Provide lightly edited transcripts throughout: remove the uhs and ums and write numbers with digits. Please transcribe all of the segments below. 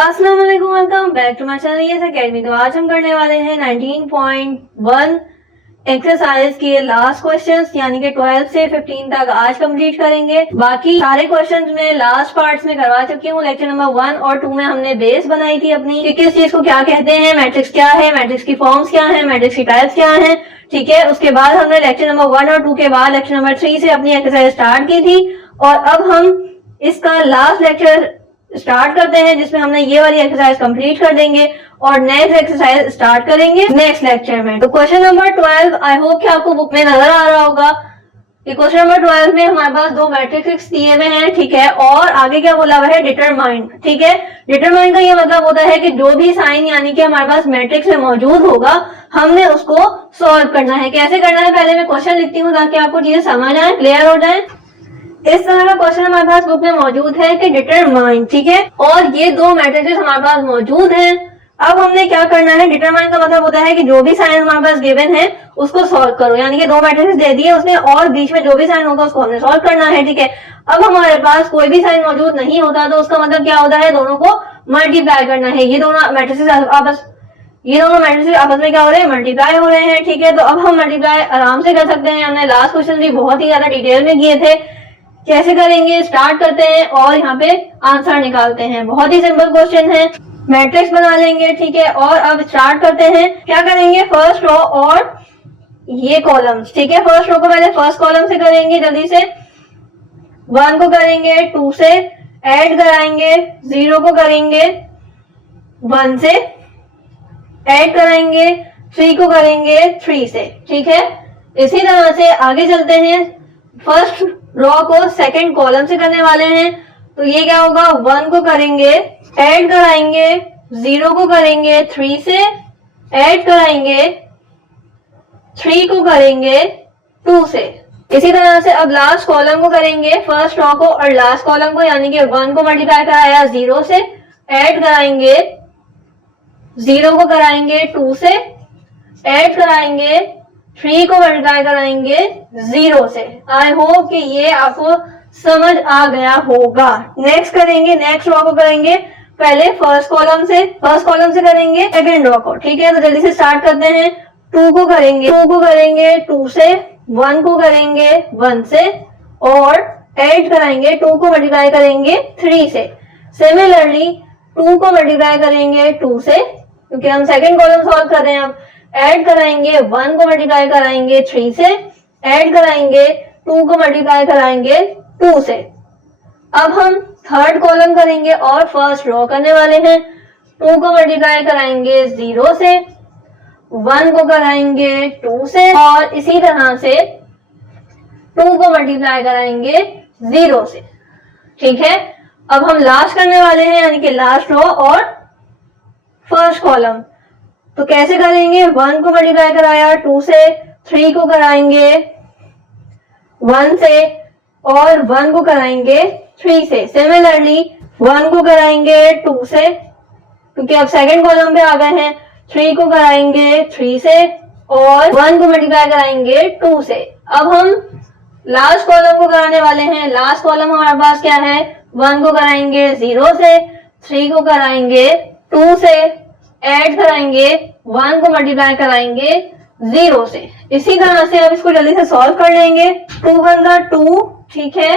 अस्सलाम वालेकुम, welcome back to my channel Yes Academy. तो आज हम करने वाले हैं 19.1 एक्सरसाइज के लास्ट क्वेश्चंस, यानी कि 12 से 15 तक आज कंप्लीट करेंगे। बाकी सारे क्वेश्चंस में लास्ट पार्ट्स में करवा चुकी हूँ। लेक्चर नंबर 1 और 2 में हमने बेस बनाई थी अपनी कि किस चीज को क्या कहते हैं, मैट्रिक्स क्या है, मैट्रिक्स की फॉर्म्स क्या है, मैट्रिक्स की टाइप्स क्या है। ठीक है, उसके बाद हमने लेक्चर नंबर 1 और 2 के बाद लेक्चर नंबर 3 से अपनी एक्सरसाइज स्टार्ट की थी। और अब हम इसका लास्ट लेक्चर स्टार्ट करते हैं जिसमें हमने ये वाली एक्सरसाइज कंप्लीट कर देंगे और नेक्स्ट एक्सरसाइज स्टार्ट करेंगे नेक्स्ट लेक्चर में। तो क्वेश्चन नंबर 12, आई होप कि आपको बुक में नजर आ रहा होगा कि क्वेश्चन नंबर 12 में हमारे पास दो मैट्रिक्स दिए हुए हैं। ठीक है, और आगे क्या बोला हुआ है, डिटरमाइन। ठीक है, डिटरमाइन का ये मतलब होता है कि जो भी साइन यानी कि हमारे पास मैट्रिक्स में मौजूद होगा हमने उसको सॉल्व करना है। कैसे करना है, पहले मैं क्वेश्चन लिखती हूँ ताकि आपको चीजें समझ आए, क्लियर हो जाए। इस तरह का क्वेश्चन हमारे पास बुक में मौजूद है कि डिटरमाइन। ठीक है, और ये दो मैट्रिसेस हमारे पास मौजूद हैं। अब हमने क्या करना है, डिटरमाइन का मतलब होता है कि जो भी साइन हमारे पास गिवन है उसको सॉल्व करो, यानी कि दो मैट्रिसेस दे दिए उसने और बीच में जो भी साइन होगा उसको हमने सॉल्व करना है। ठीक है, अब हमारे पास कोई भी साइन मौजूद नहीं होता तो उसका मतलब क्या होता है, दोनों को मल्टीप्लाई करना है। ये दोनों मैट्रिसेस आपस में क्या हो रहे हैं, मल्टीप्लाई हो रहे हैं। ठीक है, तो अब हम मल्टीप्लाई आराम से कर सकते हैं। हमने लास्ट क्वेश्चन भी बहुत ही ज्यादा डिटेल में किए थे। कैसे करेंगे, स्टार्ट करते हैं और यहाँ पे आंसर निकालते हैं। बहुत ही सिंपल क्वेश्चन है, मैट्रिक्स बना लेंगे। ठीक है, और अब स्टार्ट करते हैं। क्या करेंगे, फर्स्ट रो और ये कॉलम्स। ठीक है, फर्स्ट रो को पहले फर्स्ट कॉलम से करेंगे, जल्दी से 1 को करेंगे 2 से, ऐड कराएंगे 0 को करेंगे 1 से, ऐड कराएंगे 3 को करेंगे 3 से। ठीक है, इसी तरह से आगे चलते हैं। फर्स्ट रो को सेकंड कॉलम से करने वाले हैं, तो ये क्या होगा, 1 को करेंगे, ऐड कराएंगे 0 को करेंगे 3 से, ऐड कराएंगे 3 को करेंगे 2 से। इसी तरह से अब लास्ट कॉलम को करेंगे, फर्स्ट रो को और लास्ट कॉलम को, यानी कि 1 को मल्टीप्लाई कराया 0 से, ऐड कराएंगे 0 को कराएंगे 2 से, ऐड कराएंगे 3 को मल्टीप्लाई कराएंगे 0 से। आई होप कि ये आपको समझ आ गया होगा। नेक्स्ट करेंगे, नेक्स्ट रो को करेंगे पहले फर्स्ट कॉलम से करेंगे सेकंड रो को। ठीक है, तो जल्दी से स्टार्ट करते हैं। 2 को करेंगे 2 से, 1 को करेंगे 1 से और ऐड कराएंगे 2 को मल्टीप्लाई करेंगे 3 से। सिमिलरली 2 को मल्टीप्लाई करेंगे 2 से, क्योंकि हम सेकंड कॉलम सॉल्व कर रहे हैं। अब ऐड कराएंगे 1 को मल्टीप्लाई कराएंगे 3 से, ऐड कराएंगे 2 को मल्टीप्लाई कराएंगे 2 से। अब हम थर्ड कॉलम करेंगे और फर्स्ट रो करने वाले हैं। 2 को मल्टीप्लाई कराएंगे 0 से, 1 को कराएंगे 2 से और इसी तरह से 2 को मल्टीप्लाई कराएंगे 0 से। ठीक है, अब हम लास्ट करने वाले हैं, यानी कि लास्ट रो और फर्स्ट कॉलम। तो कैसे करेंगे, 1 को मल्टीप्लाई कराया 2 से, 3 को कराएंगे 1 से और 1 को कराएंगे 3 से। सिमिलरली 1 को कराएंगे 2 से, क्योंकि अब सेकंड कॉलम पे आ गए हैं। 3 को कराएंगे 3 से और 1 को मल्टीप्लाई कराएंगे 2 से। अब हम लास्ट कॉलम को कराने वाले हैं। लास्ट कॉलम हमारे पास क्या है, 1 को कराएंगे 0 से, 3 को कराएंगे 2 से, ऐड कराएंगे 1 को मल्टीप्लाई कराएंगे 0 से। इसी तरह से अब इसको जल्दी से सॉल्व कर लेंगे। 2 1 2, ठीक है,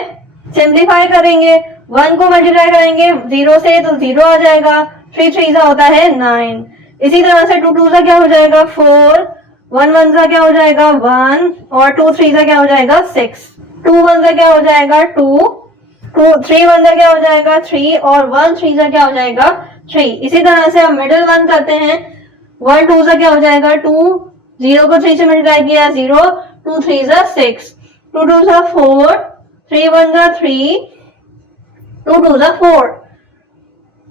सिंप्लीफाई करेंगे। 1 को मल्टीप्लाई करेंगे 0 से तो 0 आ जाएगा, 3 3 होता है 9। इसी तरह से 2 2 क्या हो जाएगा 4, 1 1 क्या हो जाएगा 1 और 2 3 क्या हो जाएगा 6। 2 1 क्या हो जाएगा 2, 3 1 क्या हो जाएगा 3 और 1 3 क्या हो जाएगा 3। इसी तरह से हम मिडिल वन करते हैं। 1 2 क्या हो जाएगा 2, 0 को 3 से मल्टीप्लाई किया 0, 2 3 6, 2 2 4, 3 1 3, 2 2 4,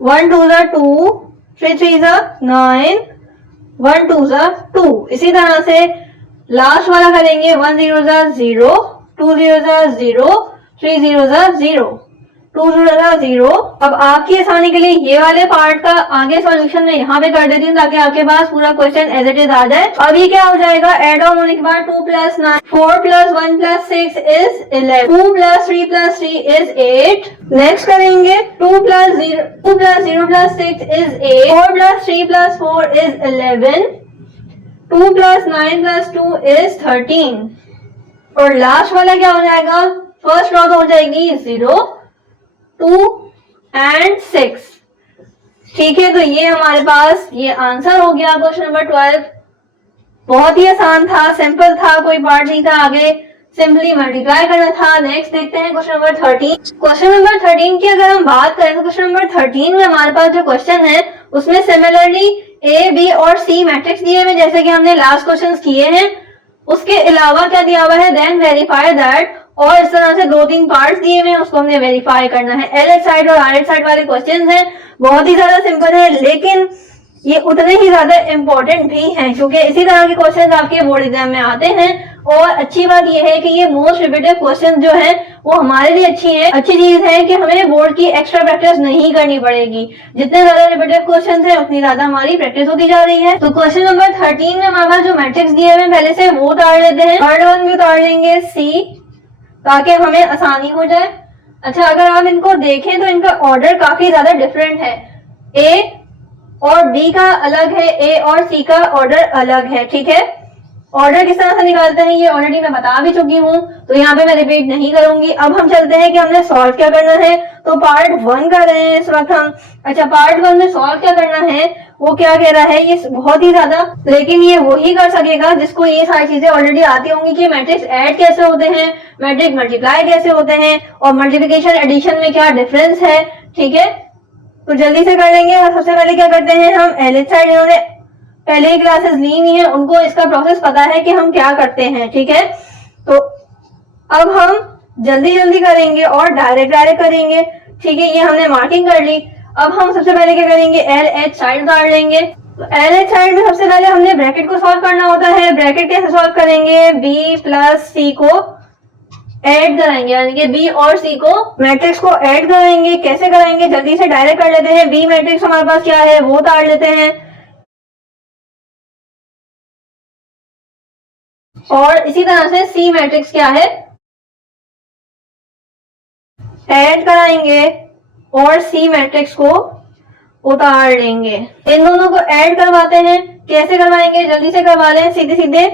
1 2 2, 3 3 9, 1 2 2। इसी तरह से लास्ट वाला करेंगे। 1 0 0, 2 0 0, 3 0 0। 2 जुड़ा 0। अब आपकी आसानी के लिए ये वाले पार्ट का आगे सॉल्यूशन मैं यहाँ पे कर देती हूँ ताकि आपके पास पूरा क्वेश्चन एज इट इज आ जाए। अब ये क्या हो जाएगा, एड ऑन होने के बाद 2 + 9, 4 + 1 + 6 इज 11, 2 + 3 + 3 इज 8। नेक्स्ट करेंगे 2 + 0 + 6 इज 8, 4 + 3 + 4 इज 11, 2 + 9 + 2 इज 13। और लास्ट वाला क्या हो जाएगा, फर्स्ट रो तो हो जाएगी 0, 2 एंड 6। ठीक है, तो ये हमारे पास ये आंसर हो गया क्वेश्चन नंबर 12। बहुत ही आसान था, सिंपल था, कोई पार्ट नहीं था, आगे सिंपली मल्टीप्लाई करना था। नेक्स्ट देखते हैं क्वेश्चन नंबर 13। क्वेश्चन नंबर 13 की अगर हम बात करें तो क्वेश्चन नंबर 13 में हमारे पास जो क्वेश्चन है उसमें सिमिलरली ए, बी और सी मैट्रिक्स दिए हुए जैसे कि हमने लास्ट क्वेश्चन किए हैं। उसके अलावा क्या दिया हुआ है, देन वेरीफाई दैट, और इस तरह से 2-3 पार्ट्स दिए हुए हैं, उसको हमने वेरीफाई करना है। एलएच साइड और आरएच साइड वाले क्वेश्चंस हैं, बहुत ही ज्यादा सिंपल है, लेकिन ये उतने ही ज्यादा इंपॉर्टेंट भी हैं क्योंकि इसी तरह के क्वेश्चंस आपके बोर्ड एग्जाम में आते हैं। और अच्छी बात यह है कि ये मोस्ट रिपीटेड क्वेश्चन जो है वो हमारे लिए अच्छी चीज है कि हमें बोर्ड की एक्स्ट्रा प्रैक्टिस नहीं करनी पड़ेगी। जितने ज्यादा रिपीटेड क्वेश्चन है उतनी ज्यादा हमारी प्रैक्टिस होती जा रही है। तो क्वेश्चन नंबर 13 में हमारे पास जो मैट्रिक्स दिए हुए पहले से वो उतार लेते हैं। थर्ड वन भी उतार लेंगे सी, ताकि हमें आसानी हो जाए। अच्छा, अगर आप इनको देखें तो इनका ऑर्डर काफी ज्यादा डिफरेंट है, ए और बी का अलग है, ए और सी का ऑर्डर अलग है। ठीक है, ऑर्डर किस तरह से निकालते हैं ये ऑलरेडी मैं बता भी चुकी हूँ, तो यहाँ पे मैं रिपीट नहीं करूंगी। अब हम चलते हैं कि हमने सॉल्व क्या करना है। तो पार्ट 1 कर रहे हैं इस वक्त हम। अच्छा, पार्ट 1 में सॉल्व क्या करना है, वो क्या कह रहा है, ये बहुत ही ज्यादा, लेकिन ये वही कर सकेगा जिसको ये सारी चीजें ऑलरेडी आती होंगी कि मैट्रिक्स ऐड कैसे होते हैं, मैट्रिक्स मल्टीप्लाई कैसे होते हैं और मल्टीप्लिकेशन एडिशन में क्या डिफरेंस है। ठीक है, तो जल्दी से कर लेंगे। सबसे पहले क्या करते हैं हम, एलएच साइड इन्होंने पहले ही क्लासेस ली हुई है, उनको इसका प्रोसेस पता है कि हम क्या करते हैं। ठीक है, तो अब हम जल्दी करेंगे और डायरेक्ट करेंगे। ठीक है, ये हमने मार्किंग कर ली। अब हम सबसे पहले क्या करेंगे, एल एच साइड उतार लेंगे। तो एल एच साइड में सबसे पहले हमने ब्रैकेट को सॉल्व करना होता है। ब्रैकेट कैसे सॉल्व करेंगे, बी प्लस सी को ऐड कराएंगे, यानी कि बी और सी को मैट्रिक्स को ऐड कराएंगे। कैसे कराएंगे, जल्दी से डायरेक्ट कर लेते हैं। बी मैट्रिक्स हमारे पास क्या है वो उतार लेते हैं, और इसी तरह से सी मैट्रिक्स क्या है ऐड कराएंगे और सी मैट्रिक्स को उतार लेंगे। इन दोनों को ऐड करवाते हैं। कैसे करवाएंगे, जल्दी से करवा लें, सीधे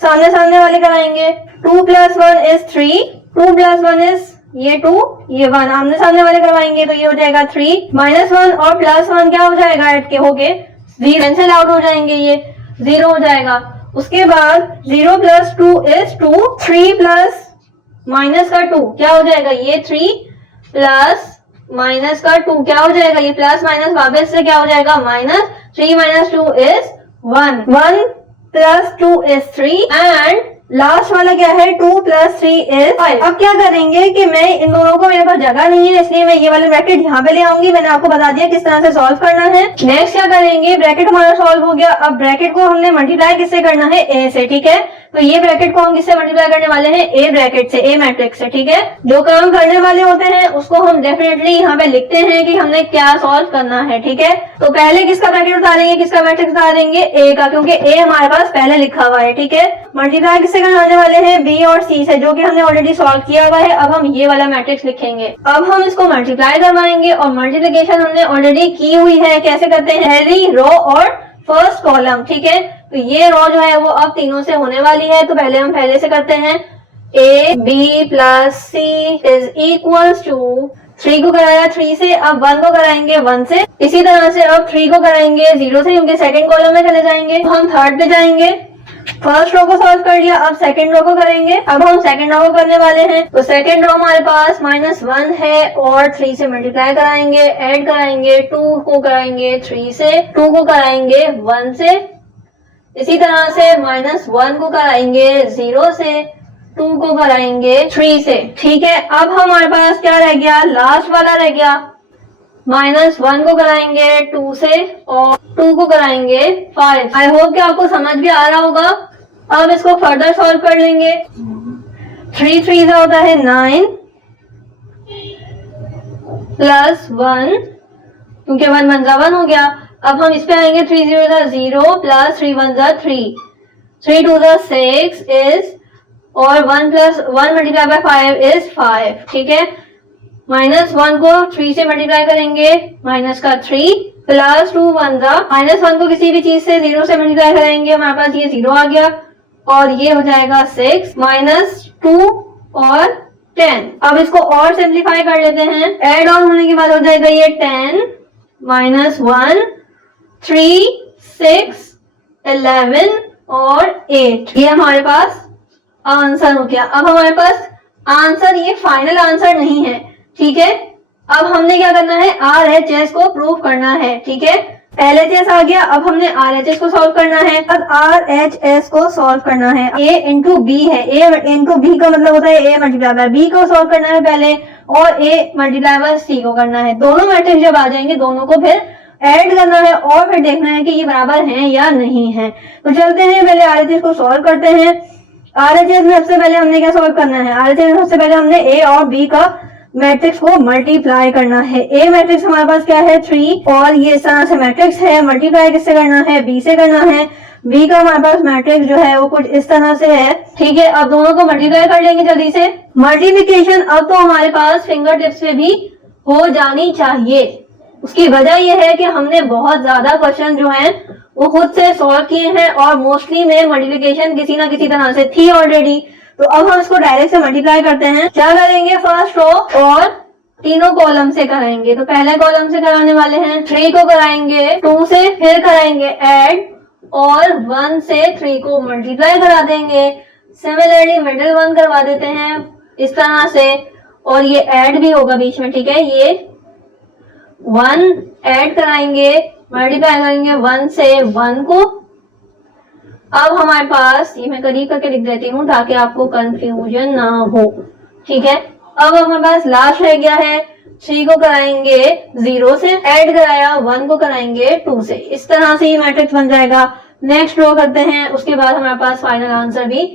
सामने वाले कराएंगे। 2 + 1 इज 3, 2 + 1 इज ये 2, ये 1, आमने सामने वाले करवाएंगे तो ये हो जाएगा 3, -1 और +1 क्या हो जाएगा, ऐड के होके 0 कैंसिल आउट हो जाएंगे, ये 0 हो जाएगा। उसके बाद 0 + 2 इज 2, 3 प्लस माइनस का 2 क्या हो जाएगा, ये 3 प्लस माइनस का 2 क्या हो जाएगा, ये प्लस माइनस वापस से क्या हो जाएगा, minus. 3 - 2 is 1, 1 + 2 is 3 and last वाला क्या है, 2 + 3 इज 5। अब क्या करेंगे कि मैं इन दोनों को, मेरे पास जगह नहीं है इसलिए मैं ये वाले ब्रैकेट यहाँ पे ले आऊंगी। मैंने आपको बता दिया किस तरह से सॉल्व करना है। नेक्स्ट क्या करेंगे, ब्रैकेट हमारा सॉल्व हो गया। अब ब्रैकेट को हमने मल्टीप्लाई किससे करना है, ए से। ठीक है, तो ये ब्रैकेट को हम किससे मल्टीप्लाई करने वाले हैं, ए ब्रैकेट से, ए मैट्रिक्स से। ठीक है, जो काम करने वाले होते हैं उसको हम डेफिनेटली यहाँ पे लिखते हैं कि हमने क्या सॉल्व करना है। ठीक है, तो पहले किसका ब्रैकेट उतारेंगे, किसका मैट्रिक्स उतारेंगे, ए का, क्योंकि ए हमारे पास पहले लिखा हुआ है। ठीक है, मल्टीप्लाई किससे करने वाले हैं, बी और सी से, जो कि हमने ऑलरेडी सॉल्व किया हुआ है। अब हम ये वाला मैट्रिक्स लिखेंगे। अब हम इसको मल्टीप्लाई करवाएंगे और मल्टीप्लिकेशन हमने ऑलरेडी की हुई है। कैसे करते हैं, पहली रो और फर्स्ट कॉलम। ठीक है, तो ये रो जो है वो अब तीनों से होने वाली है, तो पहले हम पहले से करते हैं, A B plus C is equals to, 3 को कराया 3 से, अब 1 को कराएंगे 1 से। इसी तरह से अब 3 को कराएंगे 0 से, क्योंकि सेकंड कॉलम में चले जाएंगे। तो हम थर्ड पे जाएंगे, फर्स्ट रो को सॉल्व कर लिया, अब सेकंड रो को करेंगे। अब हम सेकंड रो को करने वाले हैं, तो सेकंड रो हमारे पास -1 है और 3 से मल्टीप्लाई कराएंगे, ऐड कराएंगे, 2 को कराएंगे 3 से, 2 को कराएंगे 1 से, इसी तरह से -1 को कराएंगे 0 से, 2 को कराएंगे 3 से। ठीक है, अब हमारे पास क्या रह गया, लास्ट वाला रह गया, -1 को कराएंगे 2 से और 2 को कराएंगे 5। आई होप कि आपको समझ भी आ रहा होगा। अब इसको फर्दर सॉल्व कर लेंगे। 3 3 होता है 9, प्लस 1, क्योंकि 1 1 1 हो गया। अब हम इस पे आएंगे 3 0 0 प्लस 3 1 3, 3 2 6 इज, और 1 प्लस 1 मल्टीप्लाई बाय 5 इज 5, ठीक है। -1 को 3 से मल्टीप्लाई करेंगे, माइनस का 3 प्लस 2 1 -1 को किसी भी चीज से 0 से मल्टीप्लाई करेंगे, हमारे पास ये 0 आ गया, और ये हो जाएगा 6 -2 और 10। अब इसको और सिंप्लीफाई कर लेते हैं, ऐड ऑन होने के बाद हो जाएगा ये 10 -1 3 6 11 और 8। ये हमारे पास आंसर हो गया। अब हमारे पास आंसर, ये फाइनल आंसर नहीं है, ठीक है। अब हमने क्या करना है, RHS को प्रूव करना है, ठीक है। LHS आ गया, अब हमने RHS को सॉल्व करना है। अब RHS को सॉल्व करना है, A इंटू बी है, A इंटू बी का मतलब होता है A मल्टीप्लाई बाय B को सॉल्व करना है पहले, और A मल्टीप्लाई बाय C को करना है। दोनों मैट्रिक्स जब आ जाएंगे, दोनों को फिर ऐड करना है और फिर देखना है कि ये बराबर हैं या नहीं है। तो चलते हैं, पहले RHS को सॉल्व करते हैं। RHS में सबसे पहले हमने क्या सॉल्व करना है, RHS में सबसे पहले हमने A और B का मैट्रिक्स को मल्टीप्लाई करना है। A मैट्रिक्स हमारे पास क्या है 3, और ये इस तरह से मैट्रिक्स है, मल्टीप्लाई किससे करना है, B से करना है। B का हमारे पास मैट्रिक्स जो है वो कुछ इस तरह से है, ठीक है। अब दोनों को मल्टीप्लाई कर लेंगे जल्दी से। मल्टीप्लिकेशन अब तो हमारे पास फिंगर टिप्स पे भी हो जानी चाहिए। उसकी वजह यह है कि हमने बहुत ज्यादा क्वेश्चन जो हैं वो खुद से सॉल्व किए हैं, और मोस्टली में मल्टीप्लिकेशन किसी ना किसी तरह से थी ऑलरेडी। तो अब हम इसको डायरेक्ट से मल्टीप्लाई करते हैं। क्या करेंगे, फर्स्ट रो और तीनों कॉलम से कराएंगे। तो पहले कॉलम से कराने वाले हैं, 3 को कराएंगे 2 से, फिर कराएंगे ऐड, और 1 से 3 को मल्टीप्लाई करा देंगे। सिमिलरली मिडिल 1 करवा देते हैं इस तरह से, और ये ऐड भी होगा बीच में, ठीक है। ये 1 ऐड कराएंगे, मल्टीप्लाई करेंगे 1 से 1 को। अब हमारे पास, ये मैं करीब करके लिख देती हूँ ताकि आपको कंफ्यूजन ना हो, ठीक है। अब हमारे पास लास्ट रह गया है, 3 को कराएंगे 0 से, ऐड कराया 1 को कराएंगे 2 से। इस तरह से ये मैट्रिक्स बन जाएगा। नेक्स्ट ड्रॉ करते हैं, उसके बाद हमारे पास फाइनल आंसर भी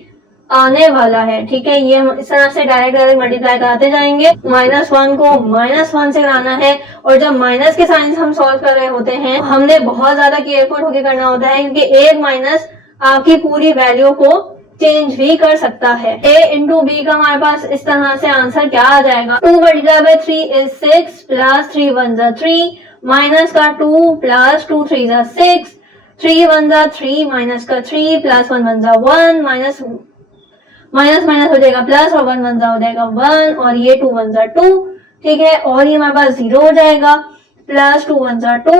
आने वाला है, ठीक है। ये इस तरह से डायरेक्ट मल्टीप्लाई कराते जाएंगे। -1 को -1 से कराना है, और जब माइनस के साइंस हम सॉल्व कर रहे होते हैं हमने बहुत ज्यादा केयरफुल होकर करना होता है, क्योंकि एक माइनस आपकी पूरी वैल्यू को चेंज भी कर सकता है। A इंटू बी का हमारे पास इस तरह से आंसर क्या आ जाएगा, 2 multiply by 3 is 6 plus 3 1 3, minus का 2 प्लस 2 3 6, 3 1 3 माइनस का 3 प्लस 1 1 1, माइनस माइनस हो जाएगा प्लस, और 1 1 हो जाएगा 1, और ये 2 1 2, ठीक है। और ये हमारे पास 0 हो जाएगा, प्लस 2 1 2,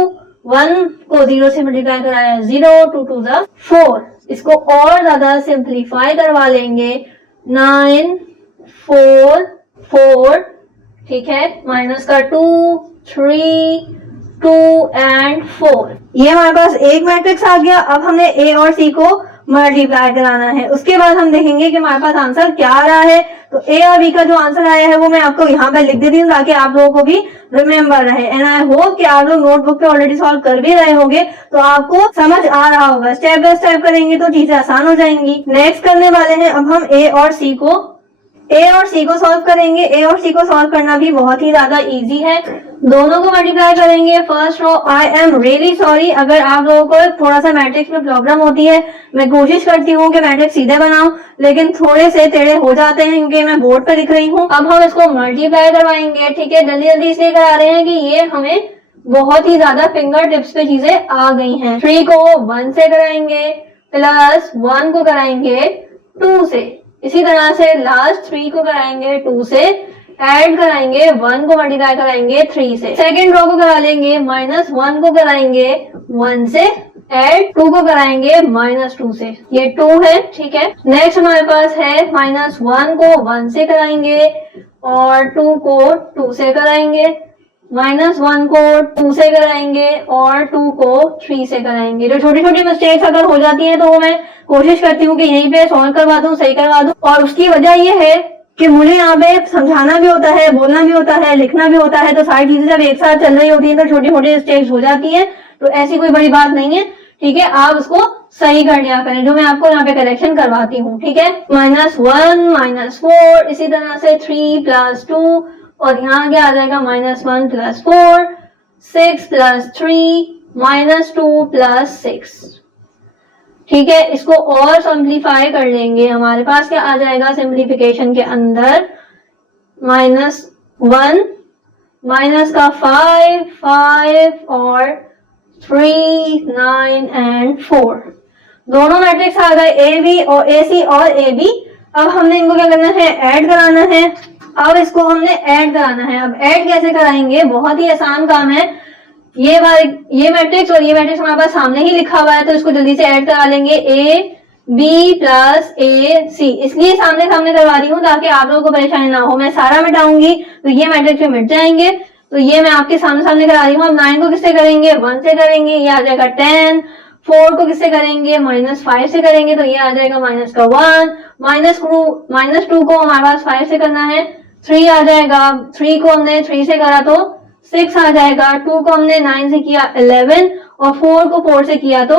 1 को 0 से मल्टीप्लाई कराया 0, 2 2 4। इसको और ज्यादा सिंप्लीफाई करवा लेंगे, 9 4 4, ठीक है, माइनस का 2 3 2 एंड 4। ये हमारे पास एक मैट्रिक्स आ गया। अब हमने A और C को मल्टीप्लाई कराना है। उसके बाद हम देखेंगे कि हमारे पास आंसर क्या आ रहा है। तो A और B का जो आंसर आया है वो मैं आपको यहाँ पे लिख देती हूँ ताकि आप लोगों को भी रिमेम्बर रहे। एंड आई होप कि आप लोग नोटबुक पे ऑलरेडी सॉल्व कर भी रहे होंगे, तो आपको समझ आ रहा होगा। स्टेप बाय स्टेप करेंगे तो चीजें आसान हो जाएंगी। नेक्स्ट करने वाले हैं अब हम A और C को सॉल्व करेंगे। A और C को सॉल्व करना भी बहुत ही ज्यादा इजी है। दोनों को मल्टीप्लाई करेंगे first row. I am really sorry अगर आप लोगों को थोड़ा सा मैट्रिक्स में प्रॉब्लम होती है। मैं कोशिश करती हूँ कि मैट्रिक्स सीधे बनाऊं, लेकिन थोड़े से टेढ़े हो जाते हैं क्योंकि मैं बोर्ड पर लिख रही हूँ। अब हम इसको मल्टीप्लाई करवाएंगे, ठीक है। जल्दी जल्दी इसलिए करा रहे हैं कि ये हमें बहुत ही ज्यादा फिंगर टिप्स पे चीजें आ गई हैं। 3 को 1 से कराएंगे, प्लस 1 को कराएंगे 2 से, इसी तरह से लास्ट 3 को कराएंगे 2 से, ऐड कराएंगे 1 को मल्टीप्लाई कराएंगे 3 से। सेकेंड रो को करा लेंगे, -1 को कराएंगे 1 से, ऐड 2 को कराएंगे -2 से। ये 2 है, ठीक है। नेक्स्ट हमारे पास है -1 को 1 से कराएंगे और 2 को 2 से कराएंगे, -1 को 2 से कराएंगे और 2 को 3 से कराएंगे। जो छोटी छोटी मिस्टेक्स अगर हो जाती है तो वो मैं कोशिश करती हूँ कि यहीं पे सॉल्व करवा दूं, सही करवा दूं। और उसकी वजह ये है कि मुझे यहाँ पे समझाना भी होता है, बोलना भी होता है, लिखना भी होता है। तो सारी चीजें जब एक साथ चल रही होती है तो छोटी छोटी मिस्टेक्स हो जाती है। तो ऐसी कोई बड़ी बात नहीं है, ठीक है। आप उसको सही कर लिया करें, जो मैं आपको यहाँ पे करेक्शन करवाती हूँ, ठीक है। -1 -4, इसी तरह से 3 + 2 और यहाँ क्या आ जाएगा -1 + 4, 6 + 3 -2 + 6। ठीक है, इसको और सिंप्लीफाई कर लेंगे, हमारे पास क्या आ जाएगा सिंप्लीफिकेशन के अंदर -1 माइनस का 5 और 3 9 एंड 4 दोनों मैट्रिक्स आ गए ए बी और ए सी और ए बी। अब हमने इनको क्या करना है, ऐड कराना है। अब इसको हमने ऐड कराना है। अब ऐड कैसे कराएंगे, बहुत ही आसान काम है। ये मैट्रिक्स और ये मैट्रिक्स हमारे पास सामने ही लिखा हुआ है, तो इसको जल्दी से ऐड करा लेंगे। ए बी प्लस ए सी, इसलिए सामने सामने करवा रही हूँ ताकि आप लोगों को परेशानी ना हो। मैं सारा मिटाऊंगी तो ये मैट्रिक्स भी मिट जाएंगे, तो ये मैं आपके सामने सामने करा रही हूँ। अब 9 को किससे करेंगे, 1 से करेंगे, ये आ जाएगा 10। 4 को किससे करेंगे, -5 से करेंगे, तो ये आ जाएगा -1। -2 को हमारे पास 5 से करना है, 3 आ जाएगा। 3 को हमने 3 से करा तो 6 आ जाएगा। 2 को हमने 9 से किया 11 और 4 को 4 से किया तो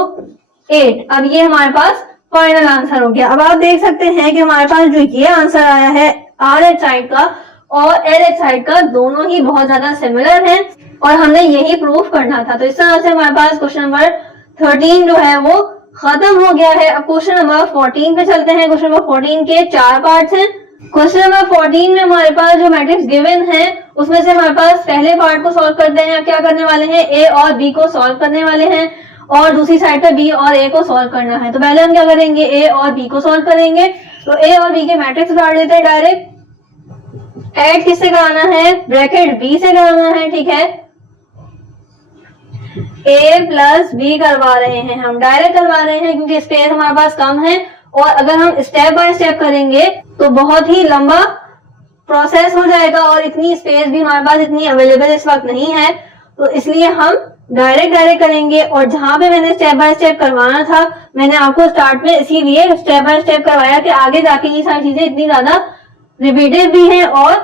8। अब ये हमारे पास फाइनल आंसर हो गया। अब आप देख सकते हैं कि हमारे पास जो ये आंसर आया है RH साइड का और LH साइड का, दोनों ही बहुत ज्यादा सिमिलर हैं और हमने यही प्रूफ करना था। तो इस तरह से हमारे पास क्वेश्चन नंबर 13 जो है वो खत्म हो गया है। अब क्वेश्चन नंबर 14 पे चलते हैं। क्वेश्चन नंबर 14 के 4 पार्ट्स हैं। क्वेश्चन नंबर 14 में हमारे पास जो मैट्रिक्स गिवन है उसमें से हमारे पास पहले पार्ट को सॉल्व करते हैं। क्या करने वाले हैं, ए और बी को सॉल्व करने वाले हैं और दूसरी साइड पे बी और ए को सॉल्व करना है। तो पहले हम क्या करेंगे, ए और बी को सॉल्व करेंगे। तो ए और बी के मैट्रिक्स उतार लेते हैं डायरेक्ट। ऐड किससे कराना है, ब्रैकेट बी से कराना है। ठीक है, ए प्लस बी करवा रहे हैं, हम डायरेक्ट करवा रहे हैं क्योंकि स्पेस हमारे पास कम है और अगर हम स्टेप बाय स्टेप करेंगे तो बहुत ही लंबा प्रोसेस हो जाएगा और इतनी स्पेस भी हमारे पास इतनी अवेलेबल इस वक्त नहीं है। तो इसलिए हम डायरेक्ट करेंगे। और जहां पे मैंने स्टेप बाय स्टेप करवाना था, मैंने आपको स्टार्ट में इसीलिए स्टेप बाय स्टेप करवाया कि आगे जाके ये सारी चीजें इतनी ज्यादा रिपीटेड भी हैं और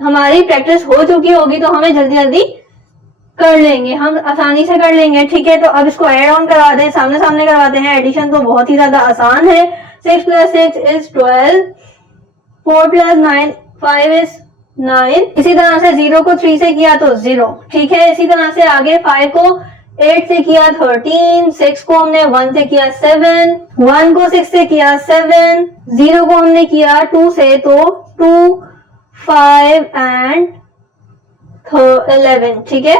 हमारी प्रैक्टिस हो चुकी होगी तो हमें जल्दी जल्दी कर लेंगे, हम आसानी से कर लेंगे। ठीक है, तो अब इसको ऐड ऑन करवा दें, सामने सामने करवाते हैं। एडिशन तो बहुत ही ज्यादा आसान है। 6 + 6 = 12, 4 + 9 5 = 9। इसी तरह से 0 को 3 से किया तो 0। ठीक है, इसी तरह से आगे 5 को 8 से किया 13, 6 को हमने 1 से किया 7, 1 को 6 से किया 7, 0 को हमने किया 2 से तो 2, 5 एंड 11। ठीक है,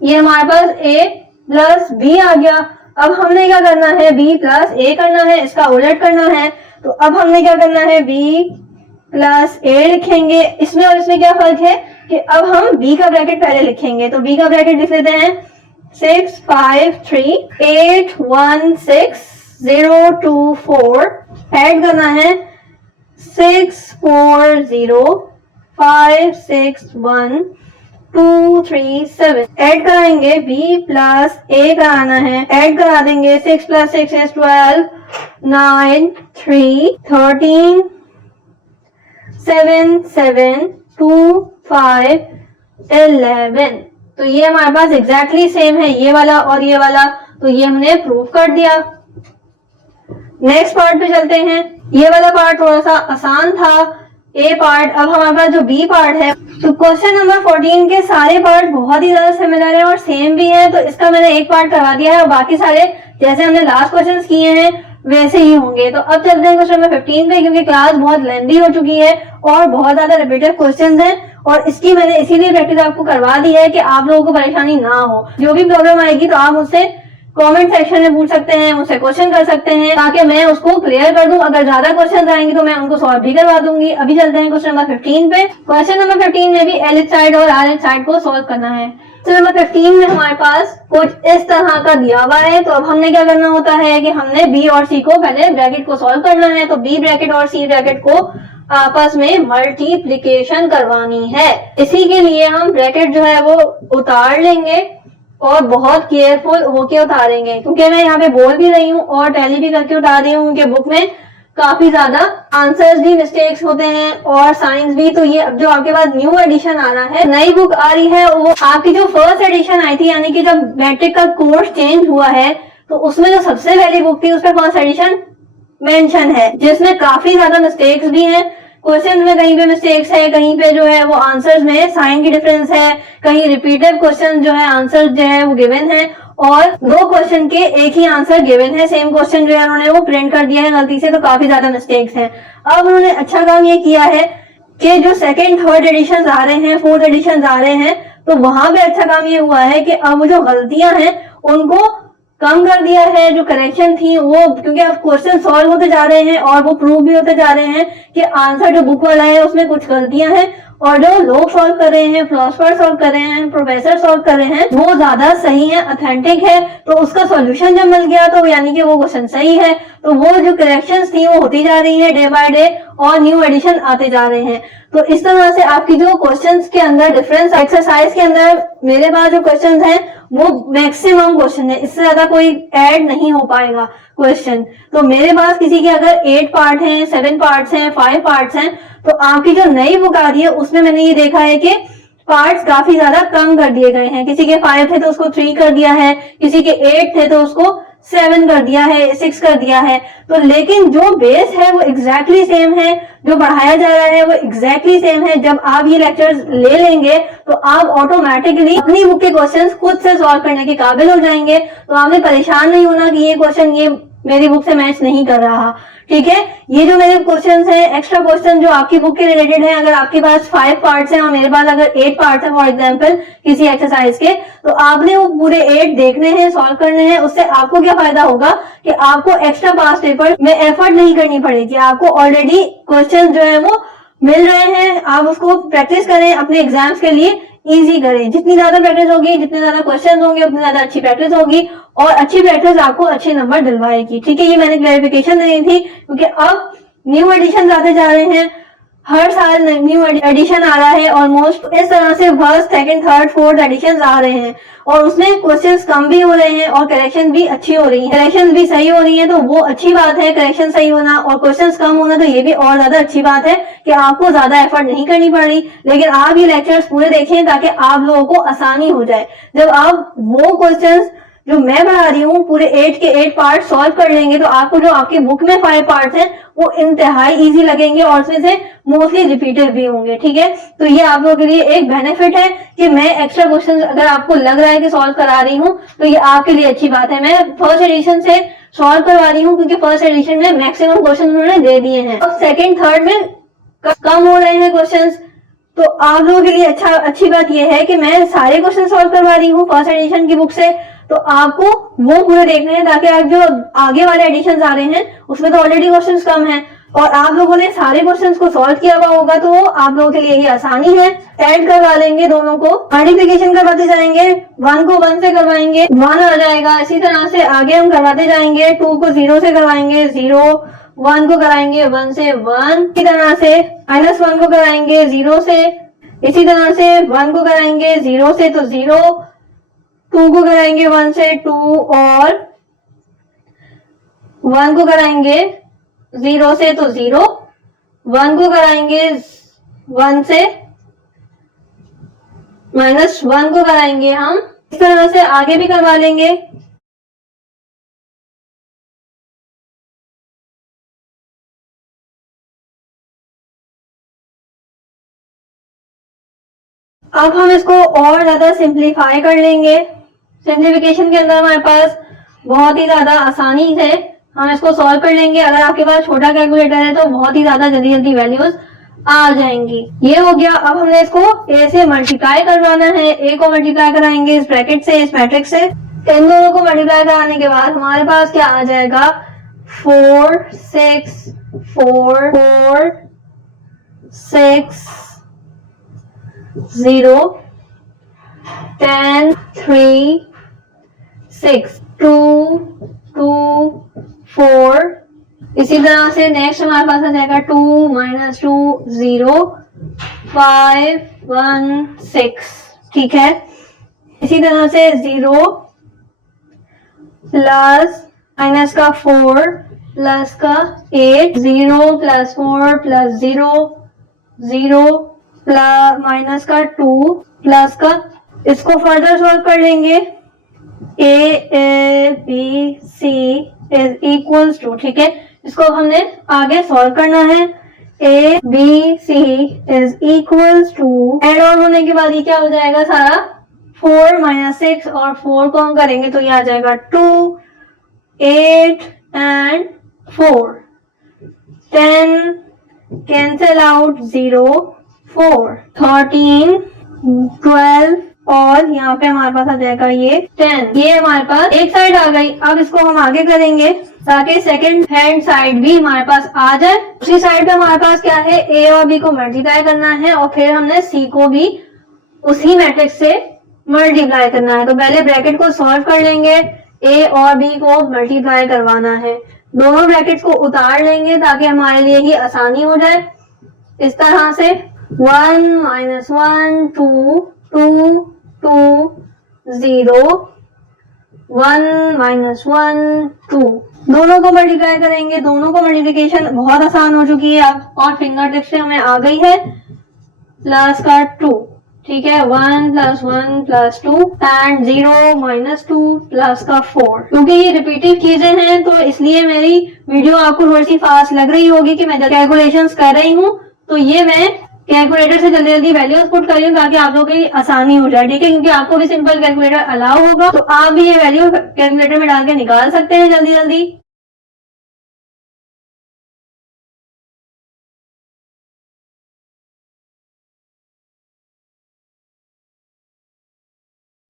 ये हमारे पास a प्लस b आ गया। अब हमने क्या करना है, b प्लस a करना है, इसका उलट करना है। तो अब हमने क्या करना है, b प्लस a लिखेंगे। इसमें और इसमें क्या फर्क है कि अब हम b का ब्रैकेट पहले लिखेंगे। तो b का ब्रैकेट लिख लेते हैं 6 5 3 8 1 6 0 2 4। ऐड करना है 6 4 0 5 6 1 2 3 7। ऐड कराएंगे, b प्लस a कराना है, ऐड करा देंगे। 6 + 6 = 12, 9 3 13 7 7 2 5 11। तो ये हमारे पास एग्जैक्टली सेम है, ये वाला और ये वाला। तो ये हमने प्रूव कर दिया। नेक्स्ट पार्ट पे चलते हैं। ये वाला पार्ट थोड़ा सा आसान था, ए पार्ट। अब हमारे पास जो बी पार्ट है, तो क्वेश्चन नंबर 14 के सारे पार्ट बहुत ही ज्यादा सिमिलर है और सेम भी है। तो इसका मैंने एक पार्ट करवा दिया है और बाकी सारे जैसे हमने लास्ट क्वेश्चन किए हैं वैसे ही होंगे। तो अब चलते हैं क्वेश्चन नंबर 15 पे, क्योंकि क्लास बहुत लेंदी हो चुकी है और बहुत ज्यादा रिपीटेड क्वेश्चन हैं और इसकी मैंने इसीलिए प्रैक्टिस आपको करवा दी है कि आप लोगों को परेशानी ना हो। जो भी प्रॉब्लम आएगी तो आप मुझसे कमेंट सेक्शन में पूछ सकते हैं, मुझसे क्वेश्चन कर सकते हैं ताकि मैं उसको क्लियर कर दूं। अगर ज्यादा क्वेश्चन आएंगे तो मैं उनको सॉल्व भी करवा दूंगी। अभी चलते हैं क्वेश्चन नंबर 15 पे। क्वेश्चन नंबर 15 में भी LH साइड और RH साइड को सॉल्व करना है। क्वेश्चन नंबर 15 में हमारे पास कुछ इस तरह का दिया हुआ है। तो अब हमने क्या करना होता है कि हमने B और C को पहले ब्रैकेट को सॉल्व करना है। तो B ब्रैकेट और C ब्रैकेट को आपस में मल्टीप्लीकेशन करवानी है। इसी के लिए हम ब्रैकेट जो है वो उतार लेंगे और बहुत केयरफुल होके उतारेंगे, क्योंकि मैं यहाँ पे बोल भी रही हूँ और टैली भी करके उतार रही हूँ, क्योंकि बुक में काफी ज्यादा आंसर्स भी मिस्टेक्स होते हैं और साइंस भी। तो ये अब जो आपके पास न्यू एडिशन आ रहा है, नई बुक आ रही है, वो आपकी जो फर्स्ट एडिशन आई थी, यानी कि जब मैट्रिक का कोर्स चेंज हुआ है, तो उसमें जो सबसे पहली बुक थी उसमें फर्स्ट एडिशन मेंशन है, जिसमें काफी ज्यादा मिस्टेक्स भी हैं, क्वेश्चन में कहीं पे मिस्टेक्स है, कहीं पे जो है वो आंसर्स में साइन की डिफरेंस है, कहीं रिपीटेड क्वेश्चन जो है आंसर जो है वो गिवन है, और 2 क्वेश्चन के एक ही आंसर गिवन है, सेम क्वेश्चन जो है उन्होंने वो प्रिंट कर दिया है गलती से, तो काफी ज्यादा मिस्टेक्स हैं। अब उन्होंने अच्छा काम ये किया है कि जो सेकंड थर्ड एडिशन आ रहे हैं, फोर्थ एडिशन आ रहे हैं, तो वहां पे अच्छा काम ये हुआ है कि अब जो गलतियां हैं उनको कम कर दिया है। जो करेक्शन थी वो, क्योंकि अब क्वेश्चन सॉल्व होते जा रहे हैं और वो प्रूव भी होते जा रहे हैं कि आंसर जो बुक वाला है उसमें कुछ गलतियां हैं, और जो लोग सॉल्व कर रहे हैं, फिलोसफर सॉल्व कर रहे हैं, प्रोफेसर सॉल्व कर रहे हैं, वो ज्यादा सही है, ऑथेंटिक है। तो उसका सॉल्यूशन जब मिल गया तो यानी कि वो क्वेश्चन सही है, तो वो जो करेक्शंस थी वो होती जा रही है डे बाय डे, और न्यू एडिशन आते जा रहे हैं। तो इस तरह से आपकी जो क्वेश्चंस के अंदर डिफरेंस, एक्सरसाइज के अंदर मेरे पास जो क्वेश्चंस हैं वो मैक्सिमम क्वेश्चन है, इससे ज्यादा कोई ऐड नहीं हो पाएगा क्वेश्चन। तो मेरे पास किसी के अगर 8 पार्ट हैं, 7 पार्ट्स हैं, 5 पार्ट्स हैं, तो आपकी जो नई बुक आ रही है उसमें मैंने ये देखा है कि पार्ट्स काफी ज्यादा कम कर दिए गए हैं। किसी के 5 थे तो उसको 3 कर दिया है, किसी के 8 थे तो उसको 7 कर दिया है, 6 कर दिया है। तो लेकिन जो बेस है वो एग्जैक्टली सेम है, जो पढ़ाया जा रहा है वो एग्जैक्टली सेम है। जब आप ये लेक्चर्स ले लेंगे तो आप ऑटोमेटिकली अपनी बुक के क्वेश्चंस खुद से सॉल्व करने के काबिल हो जाएंगे। तो आपने परेशान नहीं होना कि ये क्वेश्चन ये मेरी बुक से मैच नहीं कर रहा, ठीक है। ये जो मेरे क्वेश्चंस हैं, एक्स्ट्रा क्वेश्चन जो आपकी बुक के रिलेटेड है, अगर आपके पास 5 पार्ट्स हैं और मेरे पास अगर 8 पार्ट्स हैं फॉर एग्जांपल किसी एक्सरसाइज के, तो आपने वो पूरे 8 देखने हैं, सॉल्व करने हैं। उससे आपको क्या फायदा होगा कि आपको एक्स्ट्रा पास पेपर में एफर्ट नहीं करनी पड़ेगी, आपको ऑलरेडी क्वेश्चन जो है वो मिल रहे हैं। आप उसको प्रैक्टिस करें, अपने एग्जाम्स के लिए इजी करें। जितनी ज्यादा प्रैक्टिस होगी, जितने ज्यादा क्वेश्चन होंगे, उतनी ज्यादा अच्छी प्रैक्टिस होगी, और अच्छी प्रैक्टिस आपको अच्छे नंबर दिलवाएगी, ठीक है। ये मैंने क्लैरिफिकेशन देनी थी, क्योंकि अब न्यू एडिशन आते जा रहे हैं, हर साल न्यू एडिशन आ रहा है ऑलमोस्ट। इस तरह से first, second, third, fourth edition आ रहे हैं, और उसमें क्वेश्चंस कम भी हो रहे हैं और करेक्शन भी अच्छी हो रही है, करेक्शन भी सही हो रही है, तो वो अच्छी बात है। करेक्शन सही होना और क्वेश्चंस कम होना, तो ये भी और ज्यादा अच्छी बात है कि आपको ज्यादा एफर्ट नहीं करनी पड़ रही। लेकिन आप ये लेक्चर्स पूरे देखें ताकि आप लोगों को आसानी हो जाए। जब आप वो क्वेश्चंस जो मैं पढ़ा रही हूँ पूरे 8 के 8 पार्ट सॉल्व कर लेंगे, तो आपको जो आपकी बुक में 5 पार्ट्स हैं वो इंतहाई इजी लगेंगे, और उसमें से मोस्टली रिपीटेड भी होंगे, ठीक है। तो ये आप लोगों के लिए एक बेनिफिट है कि मैं एक्स्ट्रा क्वेश्चंस अगर आपको लग रहा है कि सॉल्व करा रही हूँ, तो ये आपके लिए अच्छी बात है। मैं फर्स्ट एडिशन से सॉल्व करवा रही हूँ, क्योंकि फर्स्ट एडिशन में मैक्सिमम क्वेश्चन उन्होंने दे दिए हैं। अब सेकेंड थर्ड में कम हो रहे हैं क्वेश्चंस, तो आप लोगों के लिए अच्छी बात यह है कि मैं सारे क्वेश्चन सॉल्व करवा रही हूँ फर्स्ट एडिशन की बुक से। तो आपको वो पूरे देखने हैं, ताकि आप जो आगे वाले एडिशंस आ रहे हैं उसमें तो ऑलरेडी क्वेश्चंस कम हैं, और आप लोगों ने सारे क्वेश्चंस को सॉल्व किया हुआ होगा, तो आप लोगों के लिए ये आसानी है। ऐड करवा लेंगे दोनों को, मल्टीप्लिकेशन करवाते जाएंगे, 1 को 1 से करवाएंगे 1 आ जाएगा। इसी तरह से आगे हम करवाते जाएंगे, 2 को 0 से करवाएंगे 0, 1 को कराएंगे 1 से 1, इसी तरह से -1 को कराएंगे 0 से, इसी तरह से 1 को कराएंगे 0 से तो 0, 2 को कराएंगे 1 से 2, और 1 को कराएंगे 0 से तो 0, 1 को कराएंगे 1 से, -1 को कराएंगे हम। इस तरह से आगे भी करवा लेंगे। अब हम इसको और ज्यादा सिंप्लीफाई कर लेंगे। सिंप्लीफिकेशन के अंदर हमारे पास बहुत ही ज्यादा आसानी से हम इसको सॉल्व कर लेंगे। अगर आपके पास छोटा कैलकुलेटर है तो बहुत ही ज्यादा जल्दी जल्दी वैल्यूज आ जाएंगी। ये हो गया। अब हमने इसको ए से मल्टीप्लाई करवाना है। ए को मल्टीप्लाई कराएंगे इस ब्रैकेट से, इस मैट्रिक्स से। इन दोनों को मल्टीप्लाई कराने के बाद हमारे पास क्या आ जाएगा, 4 6 4 4 6 0 10 3 6 2 2 4। इसी तरह से नेक्स्ट हमारे पास आ जाएगा 2 -2 0 5 1 6, ठीक है। इसी तरह से 0 प्लस माइनस का 4 प्लस का 8, 0 प्लस 4 प्लस 0 0 प्लस माइनस का 2 प्लस का, इसको फर्दर सॉल्व कर लेंगे। a b c is equals to, ठीक है। इसको हमने आगे सॉल्व करना है। A B C is equals to, add on होने के बाद ये क्या हो जाएगा सारा 4 माइनस 6 और 4 को हम करेंगे तो ये आ जाएगा 2, 8 एंड 4, 10 कैंसिल आउट 0, 4, 13, 12 और यहाँ पे हमारे पास आ जाएगा ये 10। ये हमारे पास एक साइड आ गई। अब इसको हम आगे करेंगे ताकि सेकंड हैंड साइड भी हमारे पास आ जाए। उसी साइड पे हमारे पास क्या है, ए और बी को मल्टीप्लाई करना है और फिर हमने सी को भी उसी मैट्रिक्स से मल्टीप्लाई करना है। तो पहले ब्रैकेट को सॉल्व कर लेंगे, ए और बी को मल्टीप्लाई करवाना है। दोनों ब्रैकेट्स को उतार लेंगे ताकि हमारे लिए ही आसानी हो जाए। इस तरह से 1 माइनस 1 2 2 2 0 1 माइनस 1 2, दोनों को मल्टीप्लाई करेंगे। दोनों को मल्टीप्लिकेशन बहुत आसान हो चुकी है अब और फिंगर टिप से हमें आ गई है। प्लस का 2, ठीक है, 1 plus 1 plus 2 and 0 minus 2 plus का 4। क्योंकि ये रिपीटिव चीजें हैं तो इसलिए मेरी वीडियो आपको थोड़ी सी फास्ट लग रही होगी कि मैं कैलकुलेशंस कर रही हूँ। तो ये मैं कैलकुलेटर से जल्दी जल्दी वैल्यूज पुट कर रही हूँ ताकि आप लोगों की आसानी हो जाए, ठीक है, क्योंकि आपको भी सिंपल कैलकुलेटर अलाउ होगा तो आप भी ये वैल्यू कैलकुलेटर में डाल के निकाल सकते हैं जल्दी जल्दी।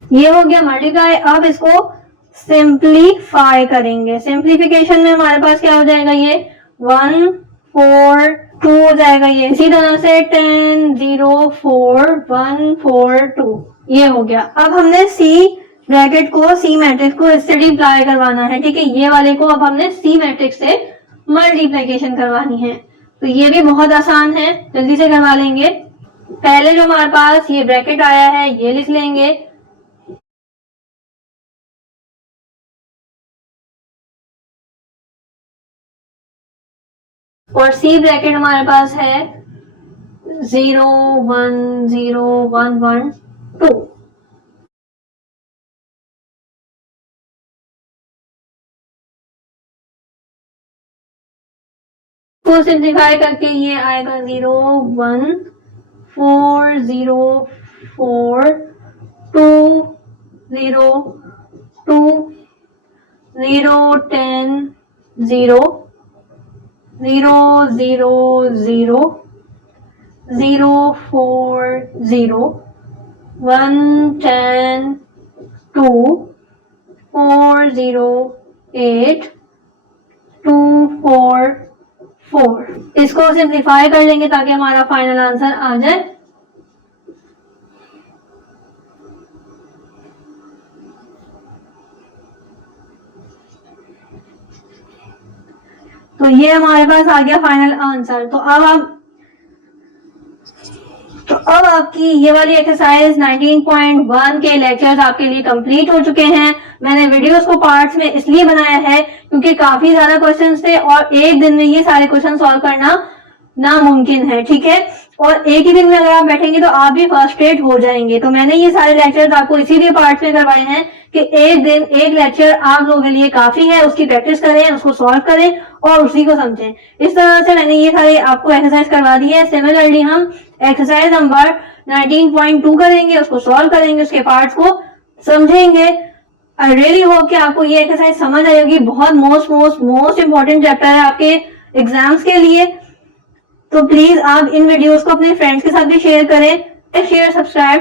ये हो गया मल्टीप्लाई। अब इसको सिंप्लीफाई करेंगे। सिंप्लीफिकेशन में हमारे पास क्या हो जाएगा, ये 1 4 2 हो जाएगा। ये इसी तरह से 10 0 4 1 4 2 ये हो गया। अब हमने सी ब्रैकेट को, सी मैट्रिक्स को इससे मल्टीप्लाई करवाना है, ठीक है। ये वाले को अब हमने सी मैट्रिक्स से मल्टीप्लिकेशन करवानी है। तो ये भी बहुत आसान है, जल्दी से करवा लेंगे। पहले जो हमारे पास ये ब्रैकेट आया है ये लिख लेंगे, और सी ब्रैकेट हमारे पास है 0 1 0 1 1 2। को सिंप्लीफाई करके ये आएगा 0 1 4 0 4 2 0 2 0 10 0 0 0 0 0 4 0 1 10 2 4 0 8 2 4 4। इसको सिंप्लीफाई कर लेंगे ताकि हमारा फाइनल आंसर आ जाए। तो ये हमारे पास आ गया फाइनल आंसर। तो अब आपकी ये वाली एक्सरसाइज 19.1 के लेक्चर्स आपके लिए कंप्लीट हो चुके हैं। मैंने वीडियोस को पार्ट्स में इसलिए बनाया है क्योंकि काफी ज्यादा क्वेश्चंस थे और एक दिन में ये सारे क्वेश्चन सॉल्व करना नामुमकिन है, ठीक है। और एक ही दिन में अगर आप बैठेंगे तो आप भी फ्रस्ट्रेट हो जाएंगे। तो मैंने ये सारे लेक्चर्स आपको इसीलिए पार्ट्स में करवाए हैं कि एक दिन एक लेक्चर आप लोगों के लिए काफी है, उसकी प्रैक्टिस करें, उसको सॉल्व करें और उसी को समझें। इस तरह से मैंने ये सारे आपको एक्सरसाइज करवा दी है। सिमिलरली हम एक्सरसाइज नंबर 19.2 करेंगे, उसको सॉल्व करेंगे, उसके पार्ट्स को समझेंगे। आई रियली होप कि आपको ये एक्सरसाइज समझ आएगी। बहुत मोस्ट इंपॉर्टेंट चैप्टर है आपके एग्जाम्स के लिए। तो प्लीज आप इन वीडियोस को अपने फ्रेंड्स के साथ भी शेयर करें। Share subscribe